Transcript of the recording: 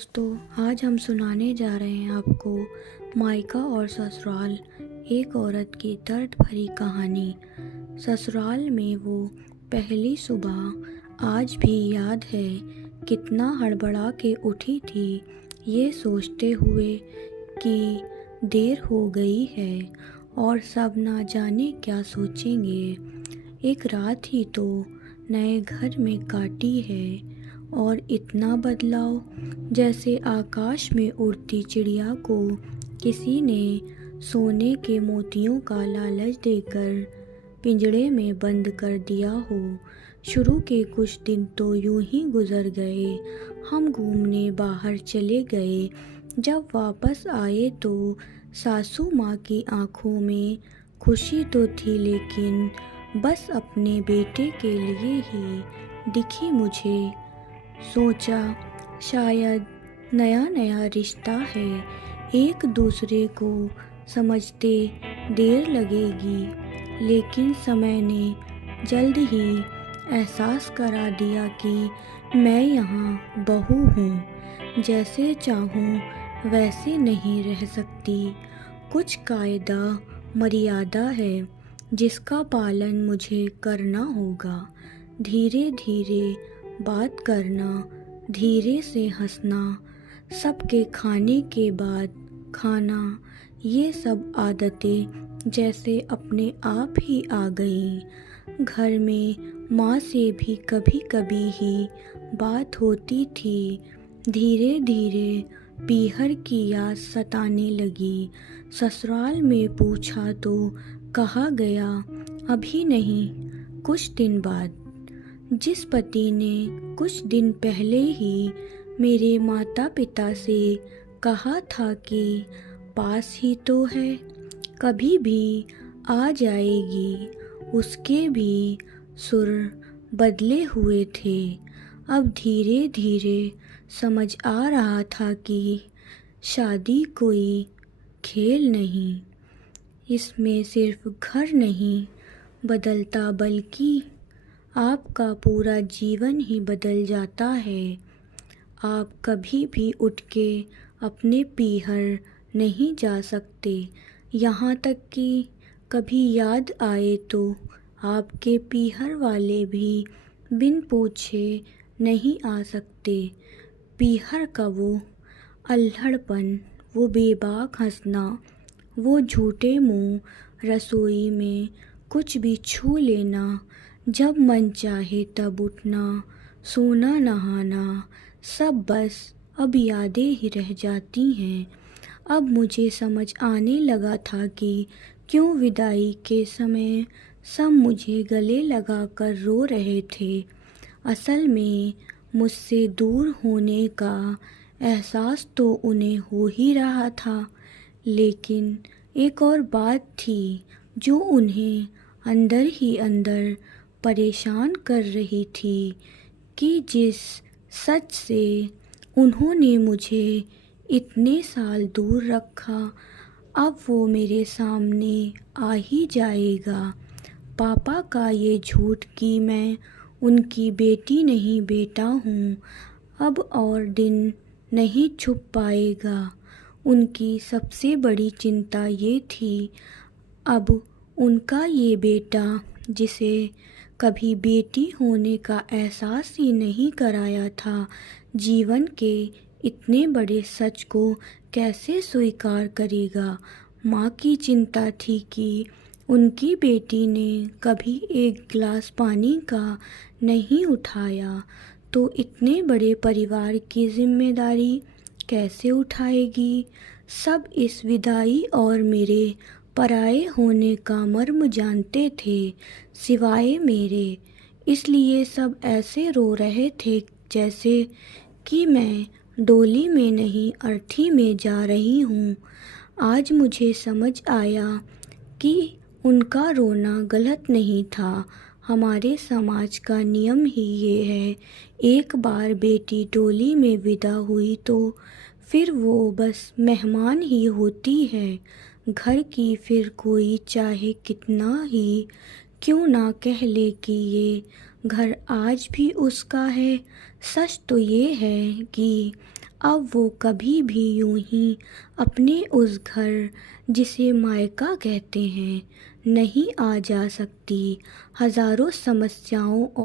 दोस्तों, आज हम सुनाने जा रहे हैं आपको मायका और ससुराल, एक औरत की दर्द भरी कहानी। ससुराल में वो पहली सुबह आज भी याद है, कितना हड़बड़ा के उठी थी, ये सोचते हुए कि देर हो गई है और सब ना जाने क्या सोचेंगे। एक रात ही तो नए घर में काटी है और इतना बदलाव, जैसे आकाश में उड़ती चिड़िया को किसी ने सोने के मोतियों का लालच देकर पिंजड़े में बंद कर दिया हो। शुरू के कुछ दिन तो यूं ही गुजर गए। हम घूमने बाहर चले गए। जब वापस आए तो सासू माँ की आंखों में खुशी तो थी, लेकिन बस अपने बेटे के लिए ही दिखी मुझे। सोचा शायद नया नया रिश्ता है, एक दूसरे को समझते देर लगेगी, लेकिन समय ने जल्द ही एहसास करा दिया कि मैं यहाँ बहू हूँ, जैसे चाहूँ वैसे नहीं रह सकती। कुछ कायदा मर्यादा है जिसका पालन मुझे करना होगा। धीरे धीरे बात करना, धीरे से हंसना, सबके खाने के बाद खाना, ये सब आदतें जैसे अपने आप ही आ गईं। घर में माँ से भी कभी कभी ही बात होती थी। धीरे धीरे पीहर की याद सताने लगी। ससुराल में पूछा तो कहा गया अभी नहीं, कुछ दिन बाद। जिस पति ने कुछ दिन पहले ही मेरे माता पिता से कहा था कि पास ही तो है, कभी भी आ जाएगी, उसके भी सुर बदले हुए थे। अब धीरे धीरे समझ आ रहा था कि शादी कोई खेल नहीं, इसमें सिर्फ घर नहीं बदलता, बल्कि आपका पूरा जीवन ही बदल जाता है। आप कभी भी उठ के अपने पीहर नहीं जा सकते, यहाँ तक कि कभी याद आए तो आपके पीहर वाले भी बिन पूछे नहीं आ सकते। पीहर का वो अल्हड़पन, वो बेबाक हंसना, वो झूठे मुंह, रसोई में कुछ भी छू लेना, जब मन चाहे तब उठना, सोना नहाना, सब बस अब यादें ही रह जाती हैं। अब मुझे समझ आने लगा था कि क्यों विदाई के समय सब मुझे गले लगाकर रो रहे थे। असल में मुझसे दूर होने का एहसास तो उन्हें हो ही रहा था, लेकिन एक और बात थी जो उन्हें अंदर ही अंदर परेशान कर रही थी, कि जिस सच से उन्होंने मुझे इतने साल दूर रखा, अब वो मेरे सामने आ ही जाएगा। पापा का ये झूठ कि मैं उनकी बेटी नहीं बेटा हूँ, अब और दिन नहीं छुप पाएगा। उनकी सबसे बड़ी चिंता ये थी, अब उनका ये बेटा, जिसे कभी बेटी होने का एहसास ही नहीं कराया था, जीवन के इतने बड़े सच को कैसे स्वीकार करेगा। माँ की चिंता थी कि उनकी बेटी ने कभी एक गिलास पानी का नहीं उठाया, तो इतने बड़े परिवार की जिम्मेदारी कैसे उठाएगी। सब इस विदाई और मेरे पराए होने का मर्म जानते थे, सिवाय मेरे। इसलिए सब ऐसे रो रहे थे जैसे कि मैं डोली में नहीं, अर्थी में जा रही हूँ। आज मुझे समझ आया कि उनका रोना गलत नहीं था। हमारे समाज का नियम ही ये है, एक बार बेटी डोली में विदा हुई तो फिर वो बस मेहमान ही होती है घर की। फिर कोई चाहे कितना ही क्यों ना कह ले कि ये घर आज भी उसका है, सच तो ये है कि अब वो कभी भी यूं ही अपने उस घर जिसे मायका कहते हैं नहीं आ जा सकती। हज़ारों समस्याओं